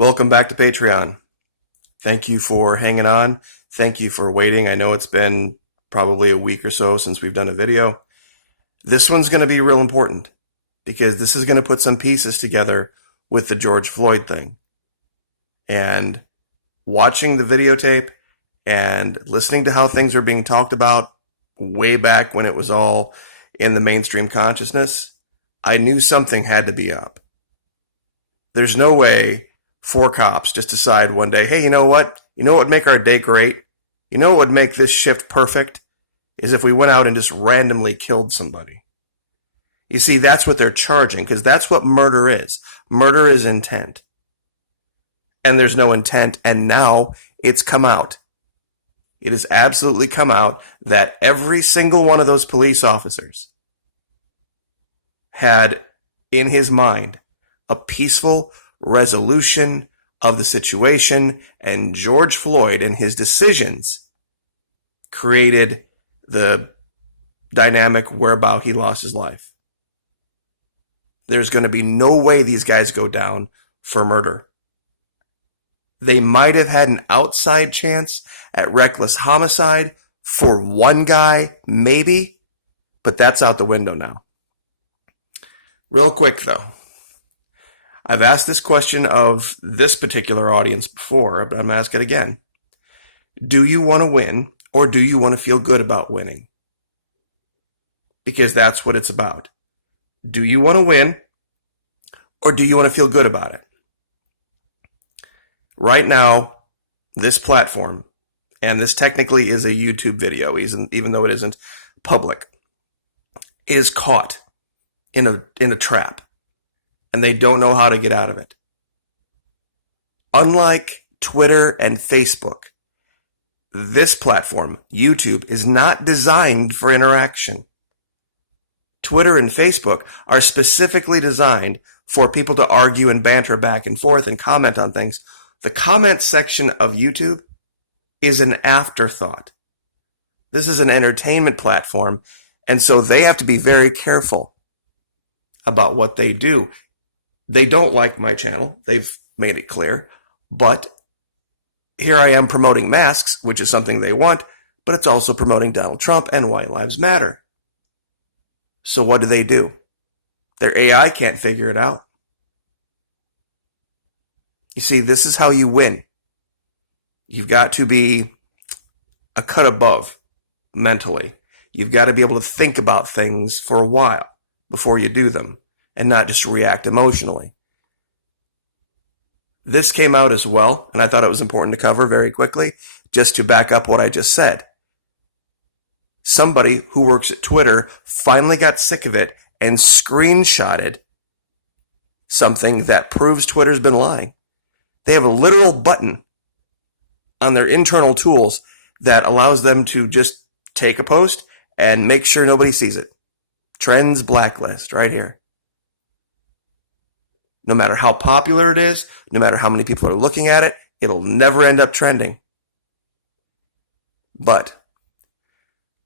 Welcome back to Patreon. Thank you for hanging on. Thank you for waiting. I know it's been probably a week or so since we've done a video. This one's going to be real important because this is going to put some pieces together with the George Floyd thing. And watching the videotape and listening to how things are being talked about way back when it was all in the mainstream consciousness, I knew something had to be up. There's no way 4 cops just decide one day, hey, you know what? You know what would make our day great? You know what would make this shift perfect? Is if we went out and just randomly killed somebody. You see, that's what they're charging, because that's what murder is. Murder is intent. And there's no intent, and now it's come out. It has absolutely come out that every single one of those police officers had in his mind a peaceful resolution of the situation, and George Floyd and his decisions created the dynamic whereby he lost his life. There's going to be no way these guys go down for murder. They might have had an outside chance at reckless homicide for one guy, maybe, but that's out the window now. Real quick, though. I've asked this question of this particular audience before, but I'm going to ask it again. Do you want to win, or do you want to feel good about winning? Because that's what it's about. Do you want to win, or do you want to feel good about it? Right now, this platform, and this technically is a YouTube video, even though it isn't public, is caught in a trap. And they don't know how to get out of it. Unlike Twitter and Facebook, this platform, YouTube, is not designed for interaction. Twitter and Facebook are specifically designed for people to argue and banter back and forth and comment on things. The comment section of YouTube is an afterthought. This is an entertainment platform, and so they have to be very careful about what they do. They don't like my channel. They've made it clear. But here I am promoting masks, which is something they want, but it's also promoting Donald Trump and White Lives Matter. So what do? Their AI can't figure it out. You see, this is how you win. You've got to be a cut above mentally. You've got to be able to think about things for a while before you do them, and not just react emotionally. This came out as well, and I thought it was important to cover very quickly, just to back up what I just said. Somebody who works at Twitter finally got sick of it and screenshotted something that proves Twitter's been lying. They have a literal button on their internal tools that allows them to just take a post and make sure nobody sees it. Trends blacklist right here. No matter how popular it is, no matter how many people are looking at it, it'll never end up trending. But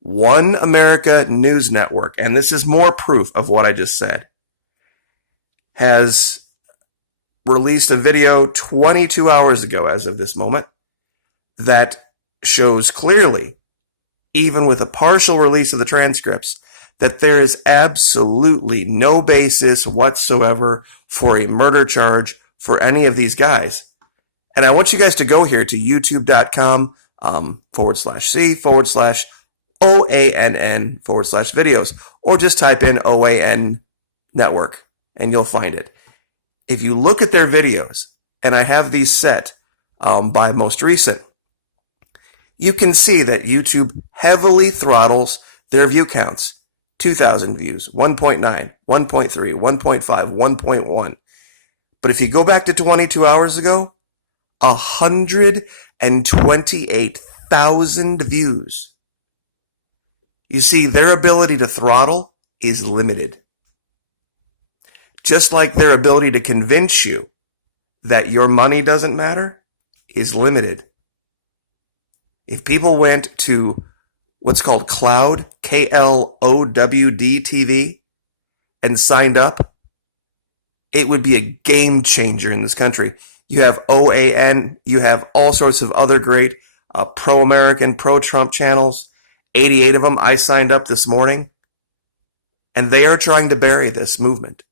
One America News Network, and this is more proof of what I just said, has released a video 22 hours ago as of this moment that shows clearly, even with a partial release of the transcripts, that there is absolutely no basis whatsoever for a murder charge for any of these guys. And I want you guys to go here to youtube.com /OANN/videos, or just type in OAN network and you'll find it. If you look at their videos, and I have these set by most recent, you can see that YouTube heavily throttles their view counts. 2,000 views, 1.9, 1.3, 1.5, 1.1. But if you go back to 22 hours ago, 128,000 views. You see, their ability to throttle is limited. Just like their ability to convince you that your money doesn't matter is limited. If people went to what's called Cloud, KLOWD TV, and signed up, it would be a game changer in this country. You have OAN. You have all sorts of other great pro-American, pro-Trump channels. 88 of them. I signed up this morning. And they are trying to bury this movement.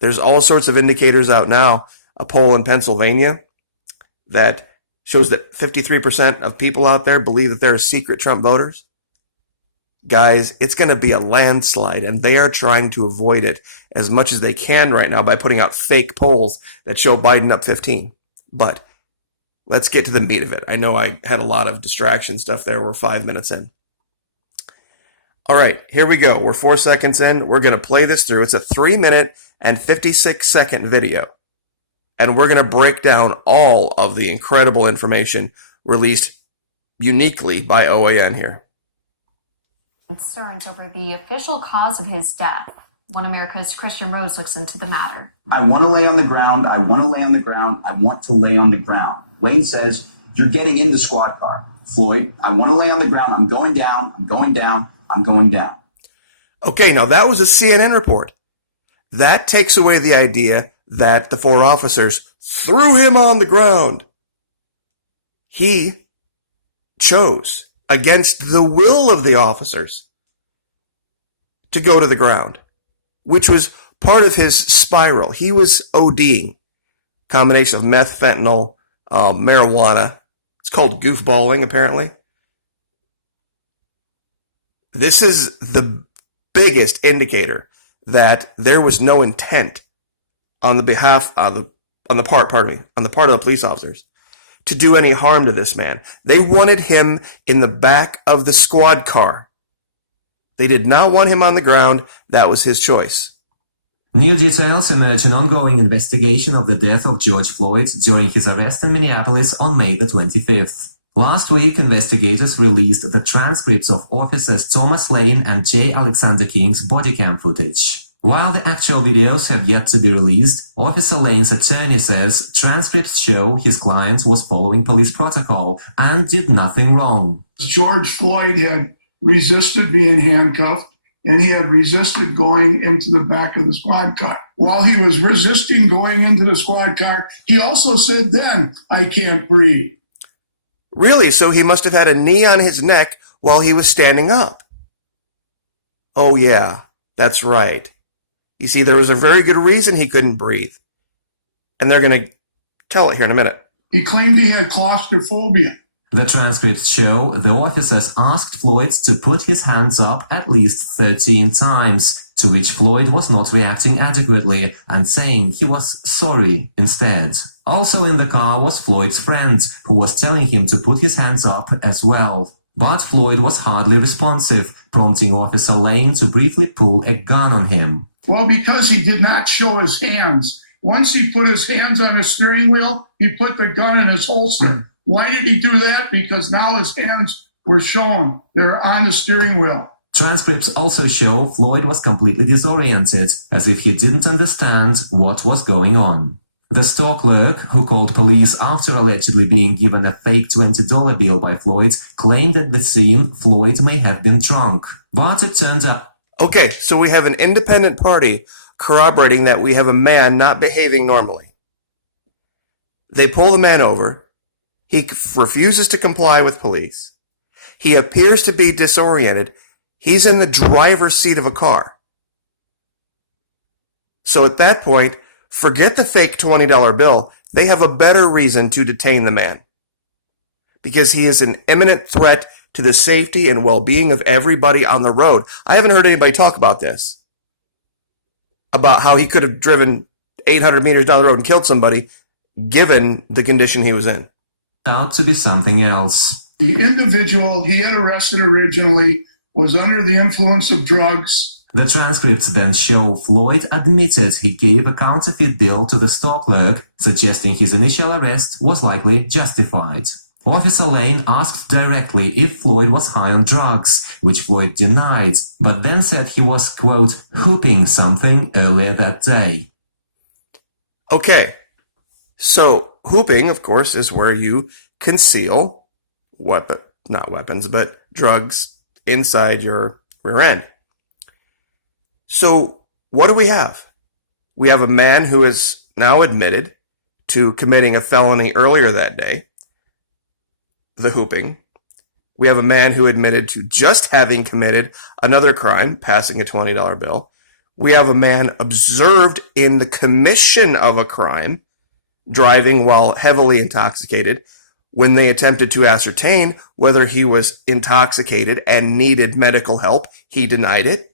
There's all sorts of indicators out now. A poll in Pennsylvania that shows that 53% of people out there believe that there are secret Trump voters. Guys, it's going to be a landslide, and they are trying to avoid it as much as they can right now by putting out fake polls that show Biden up 15. But let's get to the meat of it. I know I had a lot of distraction stuff there. We're 5 minutes in. All right, here we go. We're 4 seconds in. We're going to play this through. It's a 3-minute and 56-second video. And we're going to break down all of the incredible information released uniquely by OAN here. Concerns over the official cause of his death. One America's Christian Rose looks into the matter. I want to lay on the ground. I want to lay on the ground. I want to lay on the ground. Lane says, you're getting in the squad car. Floyd, I want to lay on the ground. I'm going down. I'm going down. I'm going down. Okay, now that was a CNN report. That takes away the idea that the 4 officers threw him on the ground. He chose, against the will of the officers, to go to the ground, which was part of his spiral. He was ODing, combination of meth, fentanyl, marijuana. It's called goofballing, apparently. This is the biggest indicator that there was no intent on the part of the police officers to do any harm to this man. They wanted him in the back of the squad car. They did not want him on the ground. That was his choice. New details emerge in ongoing investigation of the death of George Floyd during his arrest in Minneapolis on May the 25th. Last week, investigators released the transcripts of officers Thomas Lane and J. Alexander King's body cam footage. While the actual videos have yet to be released, Officer Lane's attorney says transcripts show his client was following police protocol and did nothing wrong. George Floyd had resisted being handcuffed, and he had resisted going into the back of the squad car. While he was resisting going into the squad car, he also said then, I can't breathe. Really? So he must have had a knee on his neck while he was standing up. Oh yeah, that's right. You see, there was a very good reason he couldn't breathe. And they're going to tell it here in a minute. He claimed he had claustrophobia. The transcripts show the officers asked Floyd to put his hands up at least 13 times, to which Floyd was not reacting adequately and saying he was sorry instead. Also in the car was Floyd's friend, who was telling him to put his hands up as well. But Floyd was hardly responsive, prompting Officer Lane to briefly pull a gun on him. Well, because he did not show his hands. Once he put his hands on his steering wheel, he put the gun in his holster. Why did he do that? Because now his hands were shown. They're on the steering wheel. Transcripts also show Floyd was completely disoriented, as if he didn't understand what was going on. The store clerk, who called police after allegedly being given a fake $20 bill by Floyd, claimed at the scene Floyd may have been drunk. But it turned out... Okay, so we have an independent party corroborating that we have a man not behaving normally. They pull the man over. He refuses to comply with police. He appears to be disoriented. He's in the driver's seat of a car. So at that point, forget the fake $20 bill. They have a better reason to detain the man. Because he is an imminent threat to the safety and well-being of everybody on the road. I haven't heard anybody talk about this. About how he could have driven 800 meters down the road and killed somebody, given the condition he was in. Out to be something else. The individual he had arrested originally was under the influence of drugs. The transcripts then show Floyd admitted he gave a counterfeit bill to the store clerk, suggesting his initial arrest was likely justified. Officer Lane asked directly if Floyd was high on drugs, which Floyd denied, but then said he was, quote, hooping something earlier that day. Okay, so hooping, of course, is where you conceal not weapons, but drugs inside your rear end. So what do we have? We have a man who is now admitted to committing a felony earlier that day, the hooping. We have a man who admitted to just having committed another crime, passing a $20 bill. We have a man observed in the commission of a crime, driving while heavily intoxicated. When they attempted to ascertain whether he was intoxicated and needed medical help, he denied it.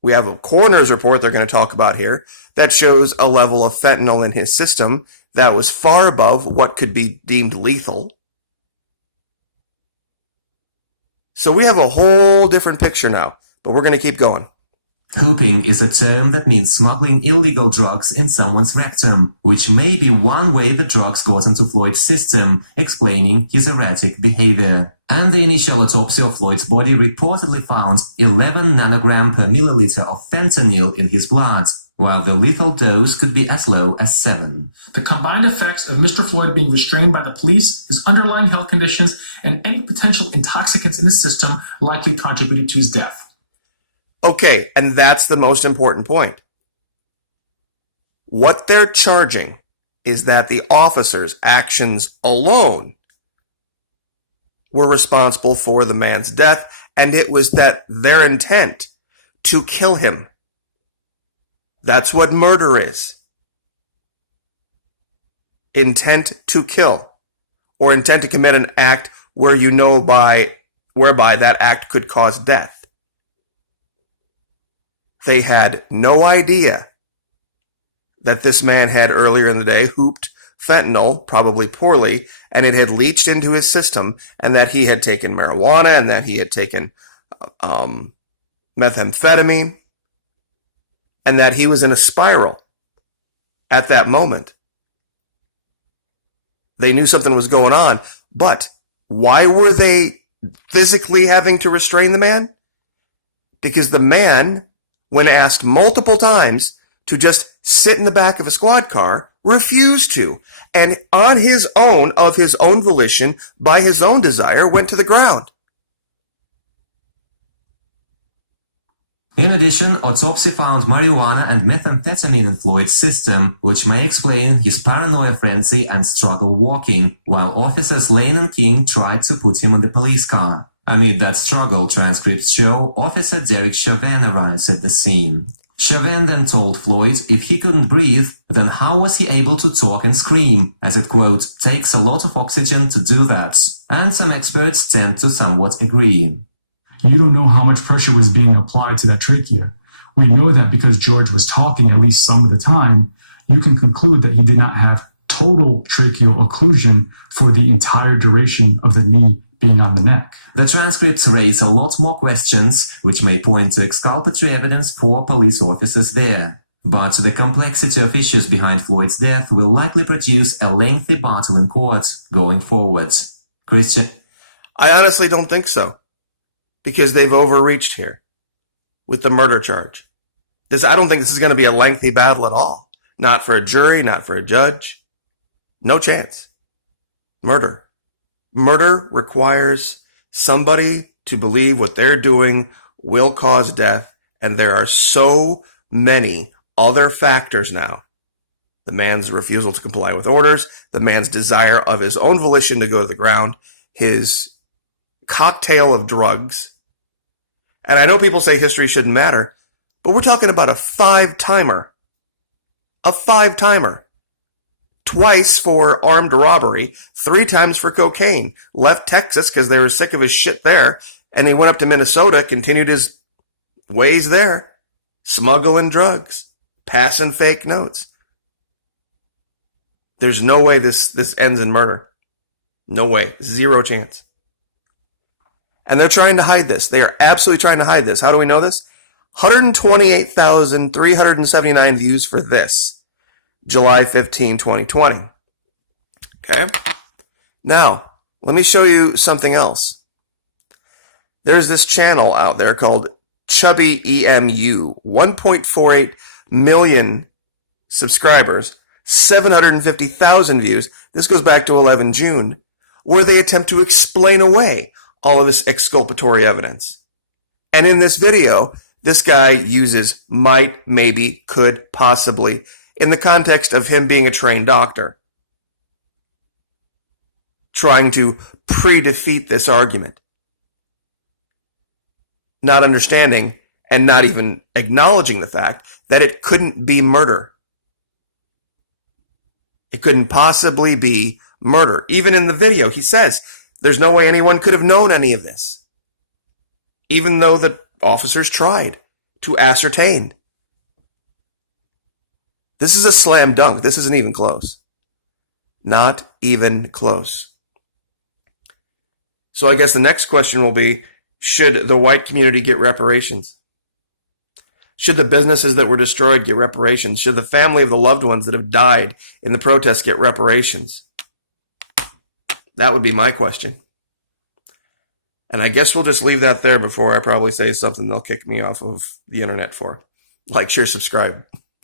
We have a coroner's report they're going to talk about here that shows a level of fentanyl in his system that was far above what could be deemed lethal. So we have a whole different picture now, but we're going to keep going. Hooping is a term that means smuggling illegal drugs in someone's rectum, which may be one way the drugs got into Floyd's system, explaining his erratic behavior. And the initial autopsy of Floyd's body reportedly found 11 nanogram per milliliter of fentanyl in his blood, while the lethal dose could be as low as 7. The combined effects of Mr. Floyd being restrained by the police, his underlying health conditions, and any potential intoxicants in his system likely contributed to his death. Okay, and that's the most important point. What they're charging is that the officers' actions alone were responsible for the man's death, and it was that their intent to kill him. That's what murder is. Intent to kill, or intent to commit an act where you know whereby that act could cause death. They had no idea that this man had earlier in the day hooped fentanyl, probably poorly, and it had leached into his system, and that he had taken marijuana, and that he had taken methamphetamine, and that he was in a spiral at that moment. They knew something was going on, but why were they physically having to restrain the man? Because the man, when asked multiple times to just sit in the back of a squad car, refused to, and on his own, of his own volition, by his own desire, went to the ground. In addition, autopsy found marijuana and methamphetamine in Floyd's system, which may explain his paranoia frenzy and struggle walking, while officers Lane and King tried to put him on the police car. Amid that struggle, transcripts show Officer Derek Chauvin arrives at the scene. Chauvin then told Floyd if he couldn't breathe, then how was he able to talk and scream, as it, quote, takes a lot of oxygen to do that. And some experts tend to somewhat agree. You don't know how much pressure was being applied to that trachea. We know that because George was talking at least some of the time. You can conclude that he did not have total tracheal occlusion for the entire duration of the knee being on the neck. The transcripts raise a lot more questions, which may point to exculpatory evidence for police officers there. But the complexity of issues behind Floyd's death will likely produce a lengthy battle in court going forward. Christian? I honestly don't think so, because they've overreached here with the murder charge. I don't think this is going to be a lengthy battle at all. Not for a jury, not for a judge. No chance. Murder. Murder requires somebody to believe what they're doing will cause death, and there are so many other factors now. The man's refusal to comply with orders, the man's desire of his own volition to go to the ground, his cocktail of drugs. And I know people say history shouldn't matter, but we're talking about a 5-timer. A 5-timer. Twice for armed robbery, 3 times for cocaine. Left Texas because they were sick of his shit there, and he went up to Minnesota, continued his ways there, smuggling drugs, passing fake notes. There's no way this ends in murder. No way. 0 chance. And they're trying to hide this. They are absolutely trying to hide this. How do we know this? 128,379 views for this. July 15, 2020. Okay? Now, let me show you something else. There's this channel out there called Chubby EMU. 1.48 million subscribers, 750,000 views. This goes back to 11 June, where they attempt to explain away all of this exculpatory evidence. And in this video, This guy uses might, maybe, could, possibly in the context of him being a trained doctor, trying to pre-defeat this argument, not understanding and not even acknowledging the fact that it couldn't be murder. It couldn't possibly be murder. Even in the video, he says there's no way anyone could have known any of this, even though the officers tried to ascertain. This is a slam dunk. This isn't even close. Not even close. So I guess the next question will be, should the white community get reparations? Should the businesses that were destroyed get reparations? Should the family of the loved ones that have died in the protests get reparations? That would be my question. And I guess we'll just leave that there before I probably say something they'll kick me off of the internet for. Like, share, subscribe.